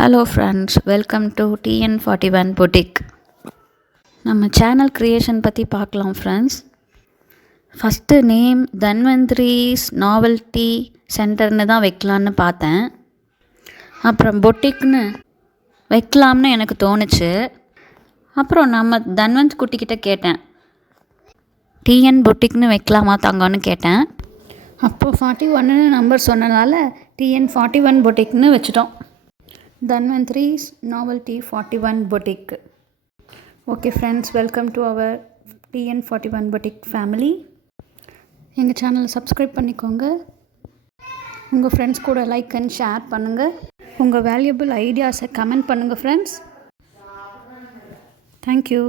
Hello friends, welcome to TN41 Boutique. நம்ம channel creation பற்றி பார்க்கலாம் ஃப்ரெண்ட்ஸ். ஃபஸ்ட்டு நேம் தன்வந்திரிஸ் நாவல்ட்டி சென்டர்னு தான் வைக்கலான்னு பார்த்தேன். அப்புறம் பொட்டிக்னு வைக்கலாம்னு எனக்கு தோணுச்சு. அப்புறம் நம்ம தன்வந்த் குட்டிக்கிட்ட கேட்டேன், TN பொட்டிக்னு வைக்கலாமா தங்கன்னு கேட்டேன். அப்போது 41 நம்பர் சொன்னதால் TN41 பொட்டிக்னு வச்சுட்டோம். Dhanvantari's Novelty 41 Boutique. Okay friends, welcome to our TN41 Boutique family. எங்கள் சேனலை சப்ஸ்கிரைப் பண்ணிக்கோங்க. உங்கள் ஃப்ரெண்ட்ஸ் கூட லைக் அண்ட் ஷேர் பண்ணுங்கள். உங்கள் வேல்யூபிள் ஐடியாஸை கமெண்ட் பண்ணுங்கள் ஃப்ரெண்ட்ஸ். தேங்க்யூ.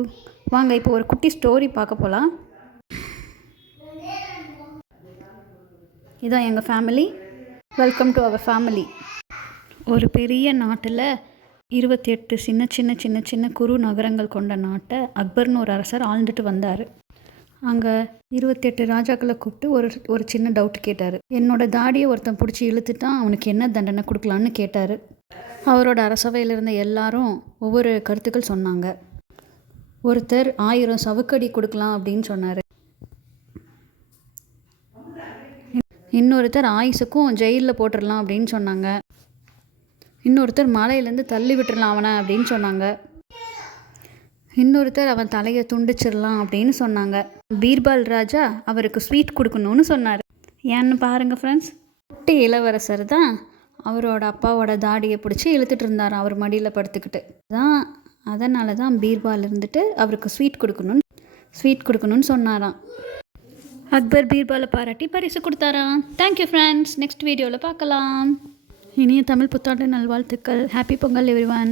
வாங்க இப்போ ஒரு குட்டி ஸ்டோரி பார்க்க போகலாம். இதான் எங்கள் family. Welcome to our family. ஒரு பெரிய நாட்டில் 28 சின்ன குறு நகரங்கள் கொண்ட நாட்டை அக்பர்னு ஒரு அரசர் ஆழ்ந்துட்டு வந்தார். அங்கே 28 ராஜாக்களை கூப்பிட்டு ஒரு சின்ன டவுட் கேட்டார். என்னோட தாடியை ஒருத்தன் பிடிச்சி இழுத்துட்டான், அவனுக்கு என்ன தண்டனை கொடுக்கலான்னு கேட்டார். அவரோட அரசவையில் இருந்த எல்லாரும் ஒவ்வொரு கருத்துக்கள் சொன்னாங்க. ஒருத்தர் 1000 சவுக்கடி கொடுக்கலாம் அப்படின்னு சொன்னார். இன்னொருத்தர் ஆயுசுக்கும் ஜெயிலில் போட்டுடலாம் அப்படின்னு சொன்னாங்க. இன்னொருத்தர் மலையிலேருந்து தள்ளி விட்டுடலாம் அவனை அப்படின்னு சொன்னாங்க. இன்னொருத்தர் அவன் தலையை துண்டிச்சிடலாம் அப்படின்னு சொன்னாங்க. பீர்பால் ராஜா அவருக்கு ஸ்வீட் கொடுக்கணும்னு சொன்னார். ஏன்னு பாருங்கள் ஃப்ரெண்ட்ஸ், குட்டி இளவரசர் தான் அவரோட அப்பாவோட தாடியை பிடிச்சி இழுத்துட்டு இருந்தார் அவர் மடியில் படுத்துக்கிட்டு. அதனால தான் பீர்பால் இருந்துட்டு அவருக்கு ஸ்வீட் கொடுக்கணும்னு சொன்னாராம். அக்பர் பீர்பாலை பாராட்டி பரிசு கொடுத்தாராம். Thank you friends. நெக்ஸ்ட் வீடியோவில் பார்க்கலாம். இனிய தமிழ் புத்தாண்டு நல்வாழ்த்துக்கள். Happy Pongal everyone.